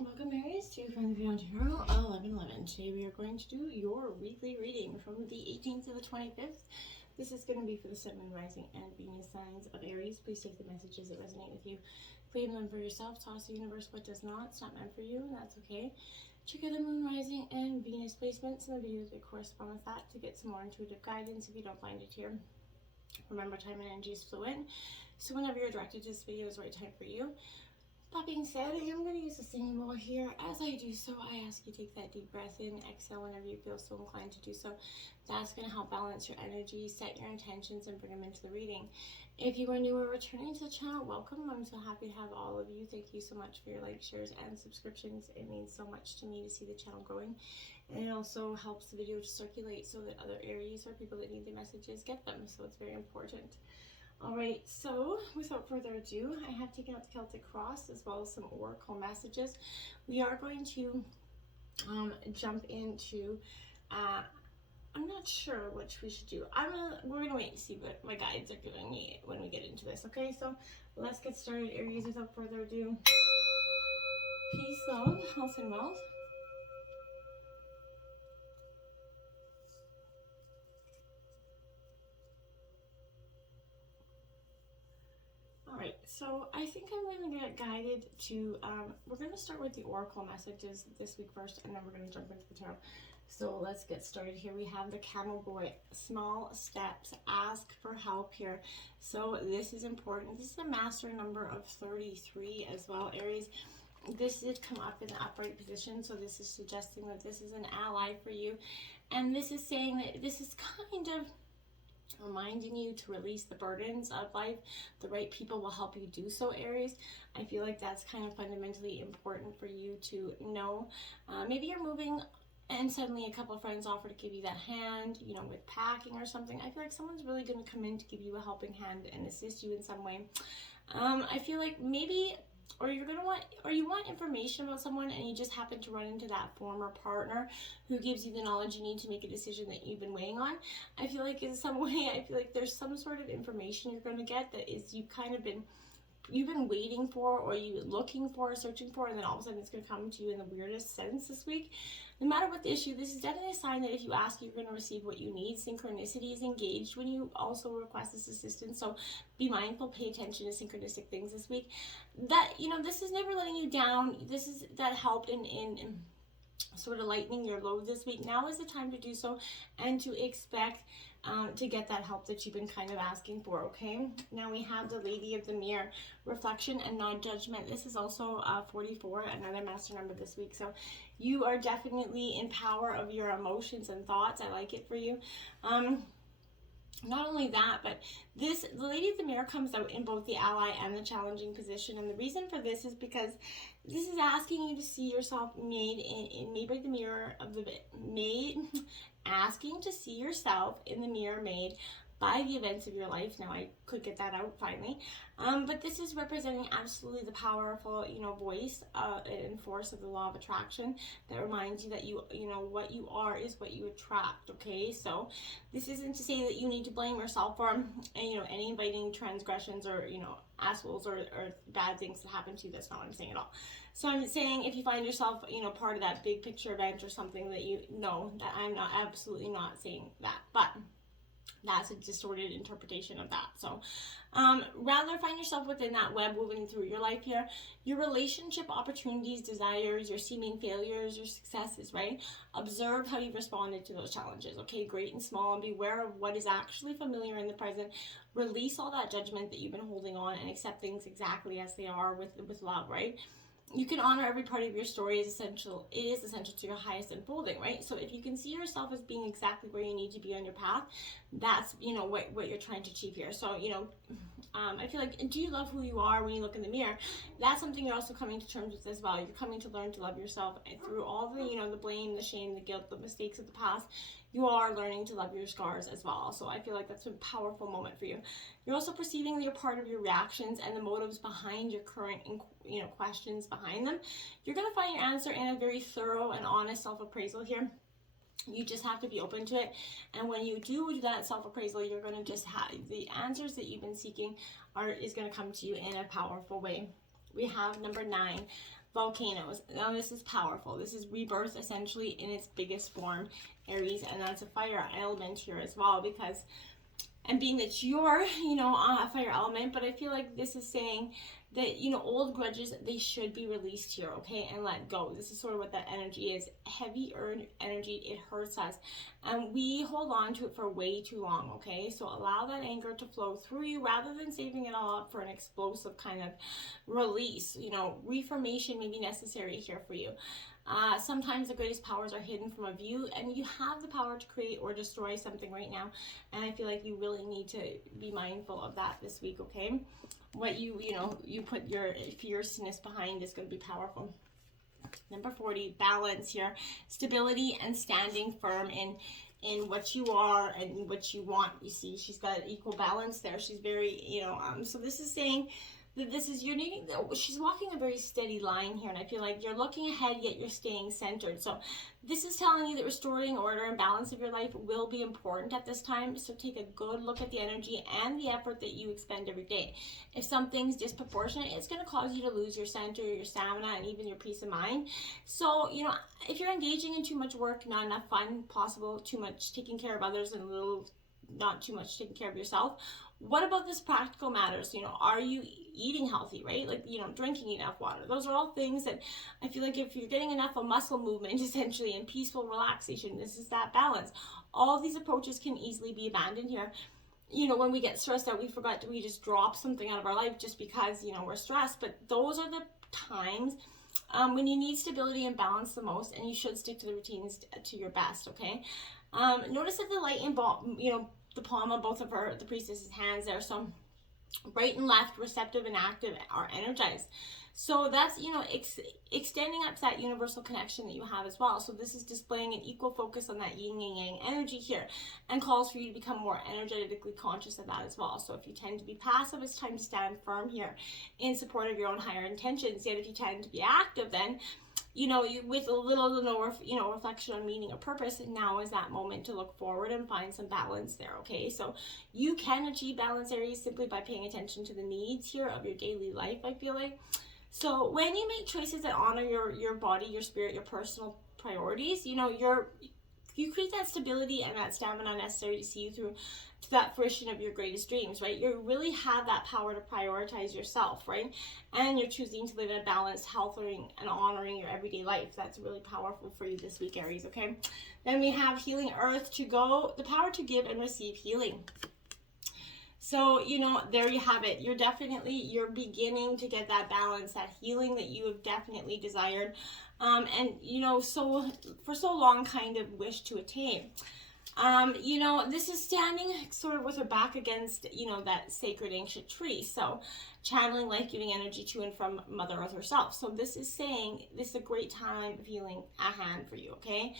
Welcome Aries to Friends Beyond Tarot 1111. Today we are going to do your weekly reading from the 18th to the 25th. This is going to be for the Sun, Moon, Rising, and Venus signs of Aries. Please take the messages that resonate with you. Claim them for yourself. Toss the universe what does not. It's not meant for you, and that's okay. Check out the Moon, Rising, and Venus placements in the videos that correspond with that to get some more intuitive guidance if you don't find it here. Remember, time and energy is fluid, so whenever you're directed to this video is the right time for you. That being said, I am going to use the singing bowl here. As I do so, I ask you to take that deep breath in, exhale whenever you feel so inclined to do so. That's going to help balance your energy, set your intentions, and bring them into the reading. If you are new or returning to the channel, welcome. I'm so happy to have all of you. Thank you so much for your likes, shares, and subscriptions. It means so much to me to see the channel growing. And it also helps the video to circulate so that other Aries or people that need the messages get them. So it's very important. Alright, so without further ado, I have taken out the Celtic Cross as well as some oracle messages. We are going to jump into, I'm not sure which we should do. We're gonna wait and see what my guides are giving me when we get into this, okay? So let's get started, Aries, without further ado. Peace, love, health, and wealth. Alright, so I think I'm going to get guided to, we're going to start with the oracle messages this week first, and then we're going to jump into the tarot. So let's get started here. We have the Camel Boy, small steps, ask for help here. So this is important. This is a master number of 33 as well, Aries. This did come up in the upright position, so this is suggesting that this is an ally for you. And this is saying that this is kind of reminding you to release the burdens of life. The right people will help you do so, Aries. I feel like that's kind of fundamentally important for you to know. Maybe you're moving and suddenly a couple of friends offer to give you that hand, you know, with packing or something. I feel like someone's really going to come in to give you a helping hand and assist you in some way. I feel like maybe, or you want information about someone and you just happen to run into that former partner who gives you the knowledge you need to make a decision that you've been weighing on. I feel like in some way, I feel like there's some sort of information you're going to get that is you've been waiting for, or you looking for, searching for, and then all of a sudden it's going to come to you in the weirdest sense this week. No matter what the issue, this is definitely a sign that if you ask, you're going to receive what you need. Synchronicity is engaged when you also request this assistance, so be mindful, pay attention to synchronistic things this week. That, you know, this is never letting you down. This is that helped in sort of lightening your load this week. Now is the time to do so and to expect to get that help that you've been kind of asking for, okay? Now we have the Lady of the Mirror, reflection and non-judgment. This is also 44, another master number this week. So you are definitely in power of your emotions and thoughts. I like it for you. Not only that, but the Lady of the Mirror comes out in both the ally and the challenging position. And the reason for this is because this is asking you to see yourself made by the mirror of the asking to see yourself in the mirror made by the events of your life. Now I could get that out finally, but this is representing absolutely the powerful, you know, voice and force of the law of attraction that reminds you that you know what you are is what you attract. Okay, so this isn't to say that you need to blame yourself for any inviting transgressions or assholes or bad things that happen to you. That's not what I'm saying at all. So I'm saying if you find yourself part of that big picture event or something, that you know that I'm absolutely not saying that, but that's a distorted interpretation of that. So rather find yourself within that web moving through your life here. Your relationship opportunities, desires, your seeming failures, your successes, right? Observe how you've responded to those challenges, okay? Great and small, and beware of what is actually familiar in the present. Release all that judgment that you've been holding on and accept things exactly as they are with love, right? You can honor every part of your story is essential. It is essential to your highest unfolding, right? So if you can see yourself as being exactly where you need to be on your path, that's, what you're trying to achieve here. So, I feel like, do you love who you are when you look in the mirror? That's something you're also coming to terms with as well. You're coming to learn to love yourself, and through all the, the blame, the shame, the guilt, the mistakes of the past, you are learning to love your scars as well. So I feel like that's a powerful moment for you. You're also perceiving your part of your reactions and the motives behind your current, questions behind them. You're going to find your answer in a very thorough and honest self-appraisal here. You just have to be open to it. And when you do that self-appraisal, you're going to just have the answers that you've been seeking is going to come to you in a powerful way. We have number 9. volcanoes. Now this is powerful. This is rebirth essentially in its biggest form, Aries, and that's a fire element here as well, because, and being that you're, a fire element, but I feel like this is saying that, old grudges, they should be released here, okay, and let go. This is sort of what that energy is. Heavy earned energy, it hurts us, and we hold on to it for way too long, okay? So allow that anger to flow through you rather than saving it all up for an explosive kind of release. Reformation may be necessary here for you. Sometimes the greatest powers are hidden from a view, and you have the power to create or destroy something right now, and I feel like you really need to be mindful of that this week, okay? What you put your fierceness behind is going to be powerful. Number 40, balance here. Stability and standing firm in what you are and what you want. You see, she's got equal balance there. She's very, so this is saying that this is, she's walking a very steady line here, and I feel like you're looking ahead, yet you're staying centered. So this is telling you that restoring order and balance of your life will be important at this time. So take a good look at the energy and the effort that you expend every day. If something's disproportionate, it's going to cause you to lose your center, your stamina, and even your peace of mind. So, if you're engaging in too much work, not enough fun possible, too much taking care of others, and not too much taking care of yourself, what about this practical matters? Are you eating healthy, right? Like, drinking enough water. Those are all things that I feel like if you're getting enough of muscle movement, essentially, and peaceful relaxation, this is that balance. All these approaches can easily be abandoned here. When we get stressed out, we just drop something out of our life just because, we're stressed. But those are the times when you need stability and balance the most, and you should stick to the routines to your best, okay? Notice that the light and the palm of both of the priestess's hands there. So right and left, receptive and active, are energized. So that's, extending up to that universal connection that you have as well. So this is displaying an equal focus on that yin and yang energy here, and calls for you to become more energetically conscious of that as well. So if you tend to be passive, it's time to stand firm here in support of your own higher intentions. Yet if you tend to be active, then with a little to no, reflection on meaning or purpose, now is that moment to look forward and find some balance there, okay? So you can achieve balance, Aries, simply by paying attention to the needs here of your daily life, I feel like. So when you make choices that honor your body, your spirit, your personal priorities, you create that stability and that stamina necessary to see you through to that fruition of your greatest dreams, right? You really have that power to prioritize yourself, right? And you're choosing to live in a balanced, healthy, and honoring your everyday life. That's really powerful for you this week, Aries, okay? Then we have healing earth to go, the power to give and receive healing. So, there you have it. You're beginning to get that balance, that healing that you have definitely desired. For so long kind of wish to attain. This is standing sort of with her back against, that sacred ancient tree. So channeling life-giving energy to and from Mother Earth herself. So this is saying this is a great time of healing at hand for you, okay?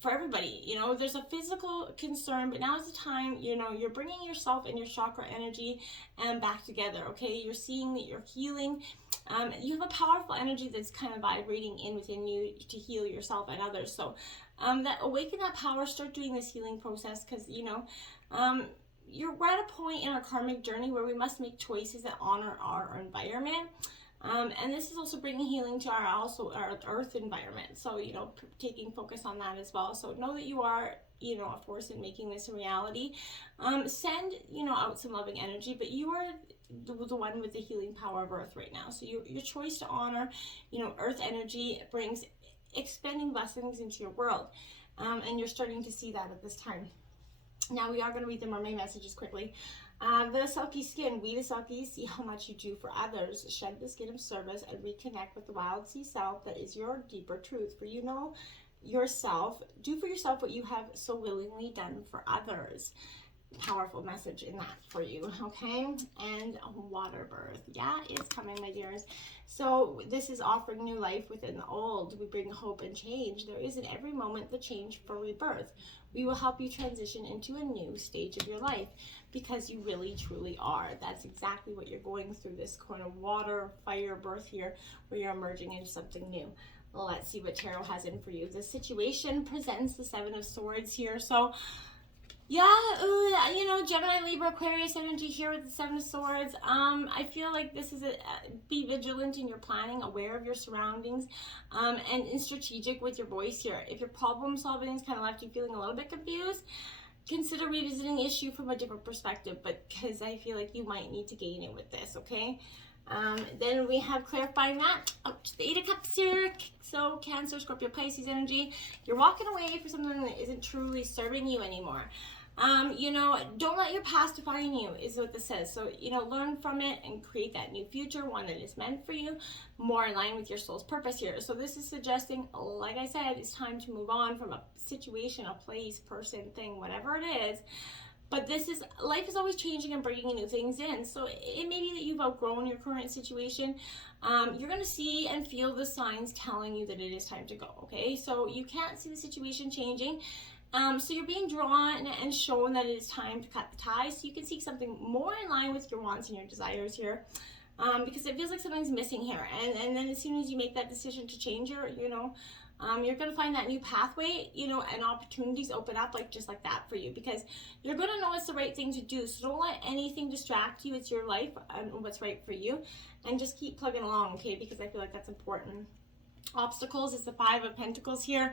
For everybody, there's a physical concern, but now is the time, you're bringing yourself and your chakra energy back together, okay? You're seeing that you're healing. You have a powerful energy that's kind of vibrating within you to heal yourself and others. So that awaken that power, start doing this healing process, because, we're at a point in our karmic journey where we must make choices that honor our environment. And this is also bringing healing to our earth environment. So, taking focus on that as well. So know that you are, a force in making this a reality. Send, out some loving energy, but you are the one with the healing power of earth right now. So your choice to honor, earth energy brings expanding blessings into your world. And you're starting to see that at this time. Now we are going to read the mermaid messages quickly. The silky skin, we the silky see how much you do for others. Shed the skin of service and reconnect with the wild sea self that is your deeper truth. For yourself, do for yourself what you have so willingly done for others. Powerful message in that for you, okay? And water birth, yeah, it's coming, my dears. So this is offering new life within the old. We bring hope and change. There is in every moment the change for rebirth. We will help you transition into a new stage of your life, because you really truly are. That's exactly what you're going through, this kind of water fire birth here, where you're emerging into something new. Well, let's see what tarot has in for you. The situation presents the 7 of Swords here. So Yeah, you know, Gemini, Libra, Aquarius energy here with the Seven of Swords. I feel like this is be vigilant in your planning, aware of your surroundings, and strategic with your voice here. If your problem solving is kind of left you feeling a little bit confused, consider revisiting the issue from a different perspective, but because I feel like you might need to gain it with this, okay? Then we have clarifying that. The Eight of Cups here. So Cancer, Scorpio, Pisces energy. You're walking away for something that isn't truly serving you anymore. You know, don't let your past define you, is what this says. So, you know, learn from it and create that new future, one that is meant for you, more in line with your soul's purpose here. So this is suggesting, like I said, it's time to move on from a situation, a place, person, thing, whatever it is. But this is, life is always changing and bringing new things in. So it may be that you've outgrown your current situation. You're going to see and feel the signs telling you that it is time to go, okay? So you can't see the situation changing. So you're being drawn and shown that it is time to cut the ties. So you can seek something more in line with your wants and your desires here. Because it feels like something's missing here. And then as soon as you make that decision to change your, you know, you're going to find that new pathway, you know, and opportunities open up just like that for you, because you're going to know it's the right thing to do. So don't let anything distract you. It's your life and what's right for you, and just keep plugging along, okay? Because I feel like that's important. Obstacles is the Five of Pentacles here.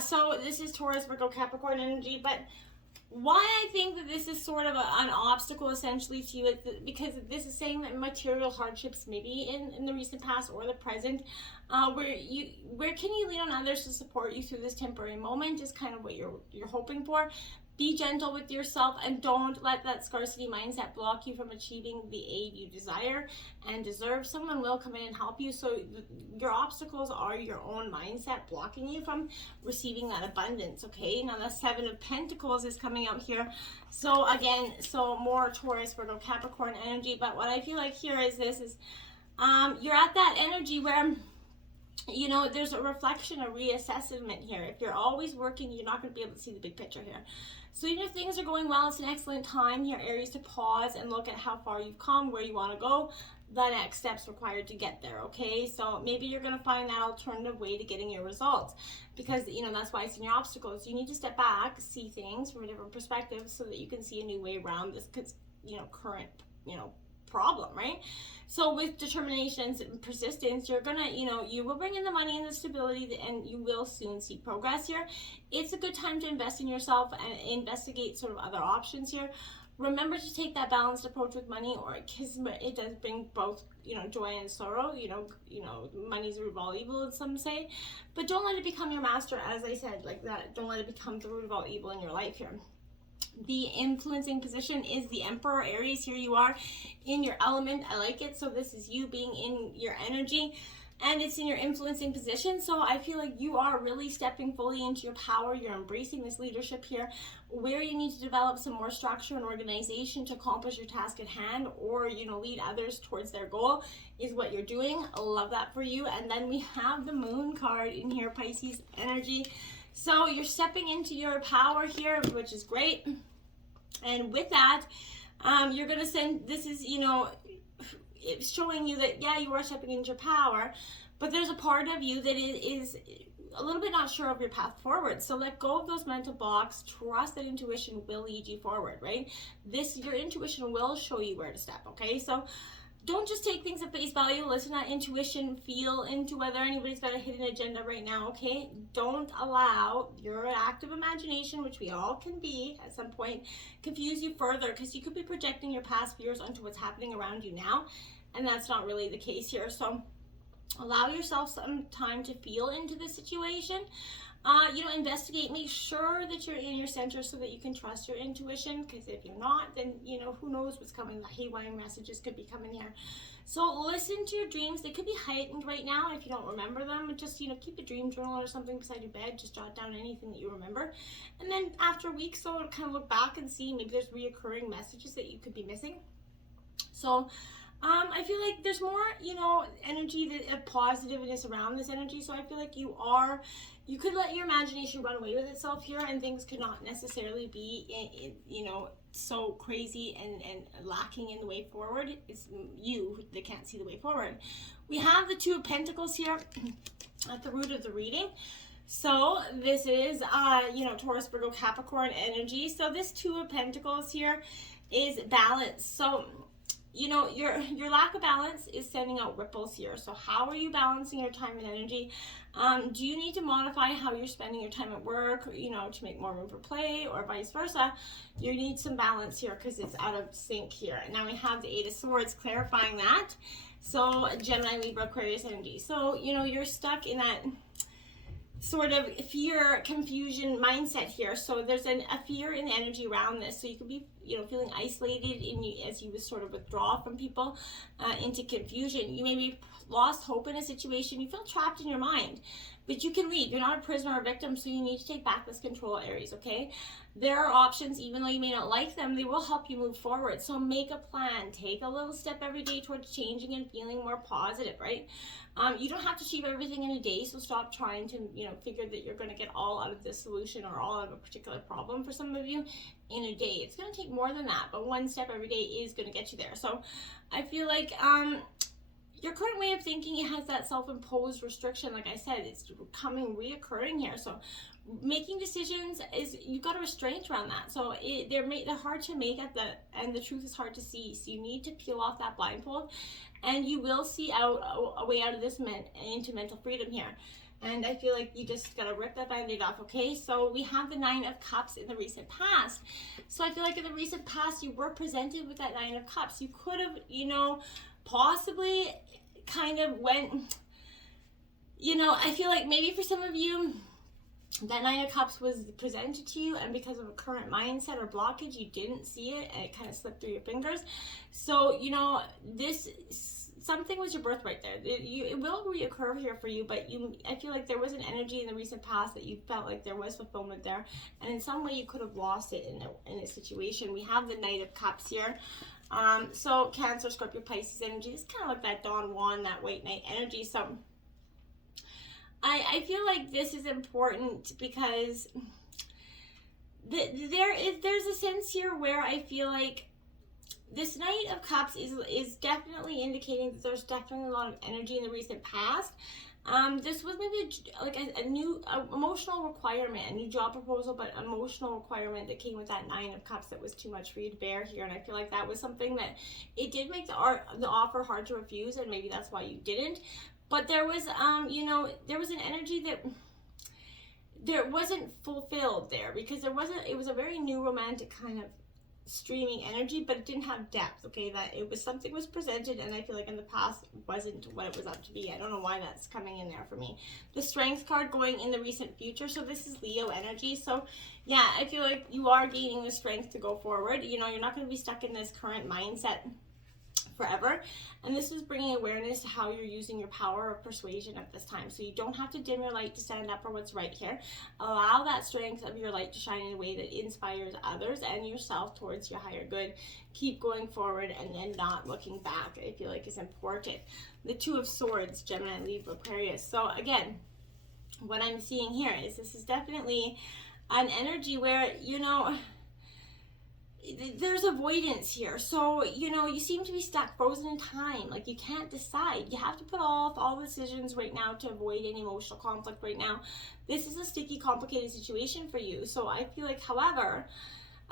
So this is Taurus, Virgo, Capricorn energy, but why I think that this is sort of an obstacle essentially to you is because this is saying that material hardships maybe in the recent past or the present, where can you lean on others to support you through this temporary moment is kind of what you're hoping for. Be gentle with yourself and don't let that scarcity mindset block you from achieving the aid you desire and deserve. Someone will come in and help you. So your obstacles are your own mindset blocking you from receiving that abundance, okay? Now the Seven of Pentacles is coming out here. So again, so more Taurus, Virgo, Capricorn energy. But what I feel like here is this is you're at that energy where, you know, there's a reflection, a reassessment here. If you're always working, you're not going to be able to see the big picture here. So even if things are going well, it's an excellent time here, Aries, to pause and look at how far you've come, where you want to go, the next steps required to get there, okay? So maybe you're going to find that alternative way to getting your results, because, you know, that's why it's in your obstacles. You need to step back, see things from a different perspective so that you can see a new way around this, you know, current, you know, problem, right? So with determination and persistence, you're gonna, you know, you will bring in the money and the stability, and you will soon see progress here. It's a good time to invest in yourself and investigate sort of other options here. Remember to take that balanced approach with money, or because it does bring both, you know, joy and sorrow. You know, money's a root of all evil, some say, but don't let it become your master. As I said, like that, don't let it become the root of all evil in your life here. The influencing position is the Emperor, Aries. Here you are in your element. I like it. So this is you being in your energy, and it's in your influencing position. So I feel like you are really stepping fully into your power. You're embracing this leadership here, where you need to develop some more structure and organization to accomplish your task at hand, or, you know, lead others towards their goal is what you're doing. I love that for you. And then we have the Moon card in here, Pisces energy. So you're stepping into your power here, which is great. And with that, you're going to send, this is, you know, it's showing you that, yeah, you are stepping into your power, but there's a part of you that is a little bit not sure of your path forward. So let go of those mental blocks. Trust that intuition will lead you forward, right? Your intuition will show you where to step, okay? So don't just take things at face value. Listen to that intuition, feel into whether anybody's got a hidden agenda right now, okay? Don't allow your active imagination, which we all can be at some point, confuse you further, because you could be projecting your past fears onto what's happening around you now, and that's not really the case here. So allow yourself some time to feel into the situation. You know, investigate, make sure that you're in your center so that you can trust your intuition, because if you're not, then, you know, who knows what's coming. The haywire messages could be coming here. So listen to your dreams. They could be heightened right now if you don't remember them. Just, you know, keep a dream journal or something beside your bed. Just jot down anything that you remember. And then after a week, so kind of look back and see maybe there's reoccurring messages that you could be missing. So I feel like there's more, you know, energy, that positiveness around this energy. So I feel like you could let your imagination run away with itself here, and things could not necessarily be, you know, so crazy and lacking in the way forward. It's you that can't see the way forward. We have the Two of Pentacles here at the root of the reading. So this is, Taurus, Virgo, Capricorn energy. So this Two of Pentacles here is balance. So, your lack of balance is sending out ripples here. So how are you balancing your time and energy? Do you need to modify how you're spending your time at work, to make more room for play, or vice versa? You need some balance here because it's out of sync here. And now we have the Eight of Swords clarifying that. So Gemini, Libra, Aquarius energy. So, you're stuck in that sort of fear, confusion mindset here. So there's a fear and energy around this. So you could be, feeling isolated as you sort of withdraw from people into confusion. You maybe lost hope in a situation. You feel trapped in your mind, but you can leave. You're not a prisoner or a victim, so you need to take back this control, Aries, okay? There are options, even though you may not like them, they will help you move forward. So make a plan. Take a little step every day towards changing and feeling more positive, right? You don't have to achieve everything in a day, so stop trying to, figure that you're going to get all out of this solution or all out of a particular problem for some of you in a day. It's going to take more than that, but one step every day is going to get you there. So I feel like your current way of thinking, it has that self-imposed restriction. Like I said, it's reoccurring here. So making decisions is, you've got a restraint around that. So they're hard to make and the truth is hard to see. So you need to peel off that blindfold, and you will see a way out of this into mental freedom here. And I feel like you just gotta rip that band-aid off, okay? So we have the Nine of Cups in the recent past. So I feel like in the recent past, you were presented with that Nine of Cups. You could have, possibly kind of went, I feel like maybe for some of you, that Nine of Cups was presented to you, and because of a current mindset or blockage, you didn't see it, and it kind of slipped through your fingers. So, something was your birthright there. It will reoccur here for you, but I feel like there was an energy in the recent past that you felt like there was fulfillment there, and in some way you could have lost it in a situation. We have the Knight of Cups here. So Cancer, Scorpio, Pisces energy. It's kind of like that Don Juan, that White Knight energy. So I feel like this is important because there's a sense here where I feel like this Knight of Cups is definitely indicating that there's definitely a lot of energy in the recent past. This was maybe a new emotional requirement, a new job proposal, but emotional requirement that came with that Nine of Cups that was too much for you to bear here. And I feel like that was something that it did make the offer hard to refuse, and maybe that's why you didn't. But there was, there was an energy that there wasn't fulfilled there, because it was a very new romantic kind of streaming energy, but it didn't have depth, okay? That it was something was presented, and I feel like in the past wasn't what it was up to be. I don't know why that's coming in there for me. The Strength card going in the recent future, so this is Leo energy. So yeah, I feel like you are gaining the strength to go forward. You're not going to be stuck in this current mindset forever, and this is bringing awareness to how you're using your power of persuasion at this time. So you don't have to dim your light to stand up for what's right here. Allow that strength of your light to shine in a way that inspires others and yourself towards your higher good. Keep going forward and then not looking back, I feel like is important. The Two of Swords, Gemini, Libra, Aquarius. So again, what I'm seeing here is this is definitely an energy where, there's avoidance here. So, you seem to be stuck, frozen in time. Like you can't decide. You have to put off all the decisions right now to avoid any emotional conflict right now. This is a sticky, complicated situation for you. So I feel like, however,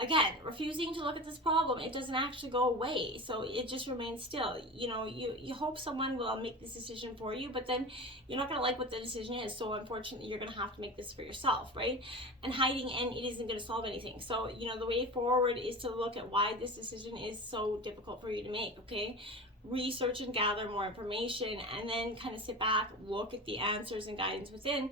again, refusing to look at this problem, it doesn't actually go away. So it just remains still. You hope someone will make this decision for you, but then you're not going to like what the decision is. So unfortunately, you're going to have to make this for yourself, right? And hiding it isn't going to solve anything. So, the way forward is to look at why this decision is so difficult for you to make, okay? Research and gather more information, and then kind of sit back, look at the answers and guidance within.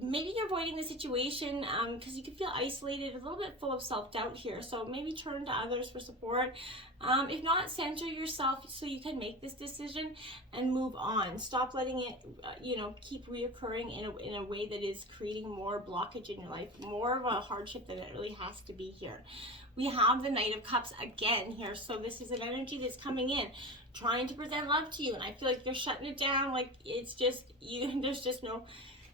Maybe you're avoiding the situation because you can feel isolated, a little bit full of self-doubt here. So maybe turn to others for support. If not, center yourself so you can make this decision and move on. Stop letting it, keep reoccurring in a way that is creating more blockage in your life, more of a hardship than it really has to be here. We have the Knight of Cups again here. So this is an energy that's coming in, trying to present love to you. And I feel like they're shutting it down. Like it's just,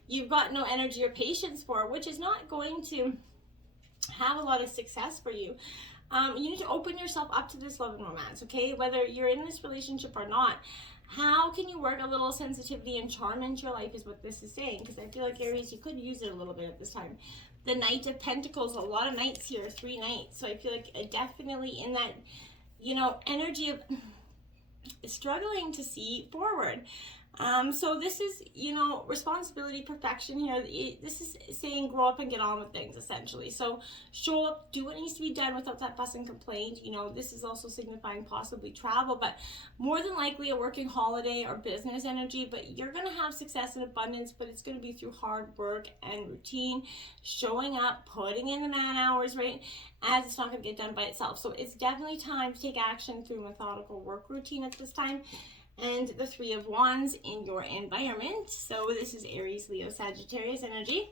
you've got no energy or patience for it, which is not going to have a lot of success for you. You need to open yourself up to this love and romance, okay? Whether you're in this relationship or not, How can you work a little sensitivity and charm into your life is what this is saying, because I feel like, Aries, you could use it a little bit at this time. The Knight of Pentacles, a lot of knights here, 3 knights. So I feel like definitely in that, energy of struggling to see forward. So this is, responsibility, perfection here. This is saying grow up and get on with things, essentially. So show up, do what needs to be done without that fuss and complaint. This is also signifying possibly travel, but more than likely a working holiday or business energy. But you're going to have success and abundance, but it's going to be through hard work and routine, showing up, putting in the man hours, right? As it's not going to get done by itself. So it's definitely time to take action through methodical work routine at this time. And the 3 of Wands in your environment. So this is Aries, Leo, Sagittarius energy.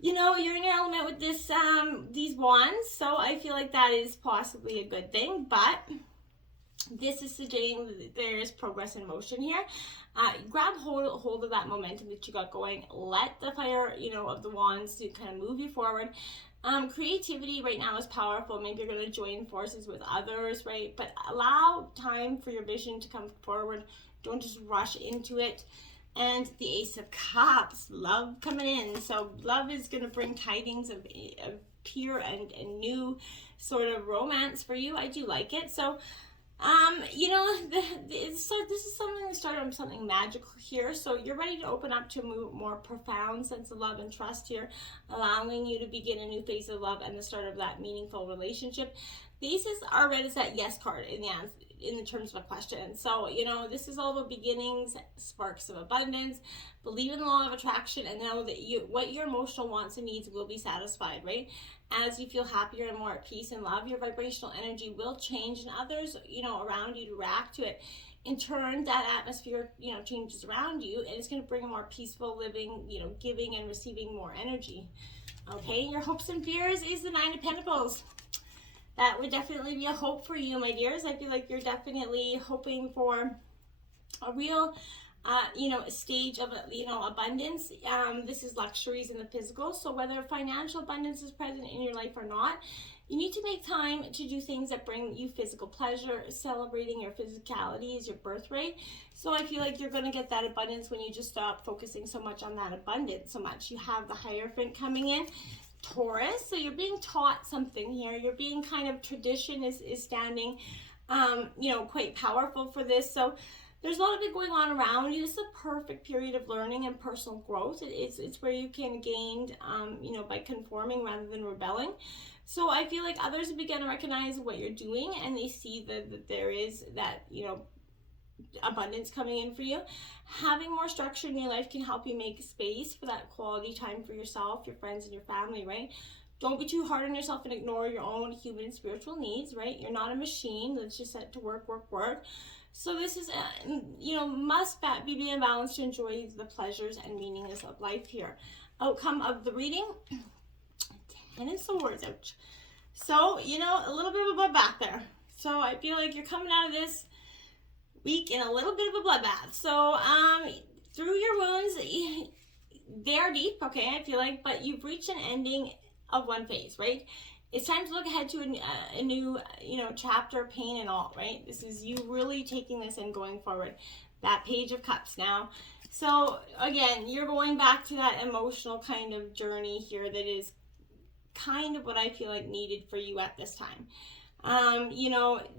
You're in your element with this these wands, so I feel like that is possibly a good thing, but this is suggesting that there is progress in motion here. Grab hold of that momentum that you got going. Let the fire, of the wands to kind of move you forward. Creativity right now is powerful. Maybe you're going to join forces with others, right? But allow time for your vision to come forward. Don't just rush into it. And the Ace of Cups, love coming in. So love is going to bring tidings of pure and new sort of romance for you. I do like it. So this is something that started on something magical here. So you're ready to open up to a more profound sense of love and trust here, allowing you to begin a new phase of love and the start of that meaningful relationship. The aces are read as that yes card in the terms of a question. So, this is all about beginnings, sparks of abundance, believe in the law of attraction, and know that what your emotional wants and needs will be satisfied, right? As you feel happier and more at peace and love, your vibrational energy will change, and others, around you to react to it. In turn, that atmosphere, changes around you, and it's going to bring a more peaceful living, giving and receiving more energy. Okay, your hopes and fears is the 9 of Pentacles. That would definitely be a hope for you, my dears. I feel like you're definitely hoping for a real, stage of, abundance. This is luxuries in the physical. So whether financial abundance is present in your life or not, you need to make time to do things that bring you physical pleasure. Celebrating your physicality is your birthright. So I feel like you're going to get that abundance when you just stop focusing so much on that abundance so much. You have the Hierophant coming in. Taurus, so you're being taught something here. You're being kind of, tradition is standing, quite powerful for this. So there's a lot of it going on around you. This is a perfect period of learning and personal growth. It's where you can gain, by conforming rather than rebelling. So I feel like others have begun to recognize what you're doing, and they see that there is that, abundance coming in for you. Having more structure in your life can help you make space for that quality time for yourself, your friends, and your family, right? Don't be too hard on yourself and ignore your own human and spiritual needs, right? You're not a machine that's just set to work. So this is, must be in balance to enjoy the pleasures and meanings of life here. Outcome of the reading, 10 of Swords, ouch. So, a little bit of a bloodbath there. So I feel like you're coming out of this week in a little bit of a bloodbath. So through your wounds, they are deep, okay, I feel like, but you've reached an ending of one phase, right? It's time to look ahead to a new, chapter, pain and all, right? This is you really taking this and going forward. That Page of Cups now. So again, you're going back to that emotional kind of journey here that is kind of what I feel like needed for you at this time.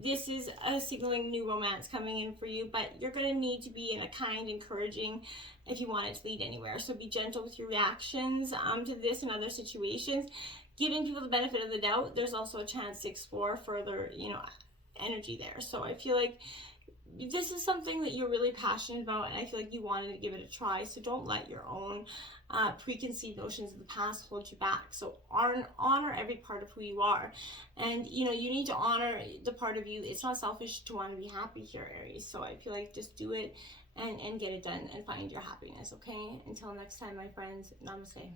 This is a signaling new romance coming in for you, but you're going to need to be in a kind, encouraging, if you want it to lead anywhere. So be gentle with your reactions to this and other situations. Giving people the benefit of the doubt, there's also a chance to explore further, energy there. So I feel like this is something that you're really passionate about, and I feel like you wanted to give it a try. So don't let your own preconceived notions of the past hold you back. So honor every part of who you are, and you need to honor the part of you. It's not selfish to want to be happy here, Aries. So I feel like just do it and get it done and find your happiness. Okay, until next time, my friends, namaste.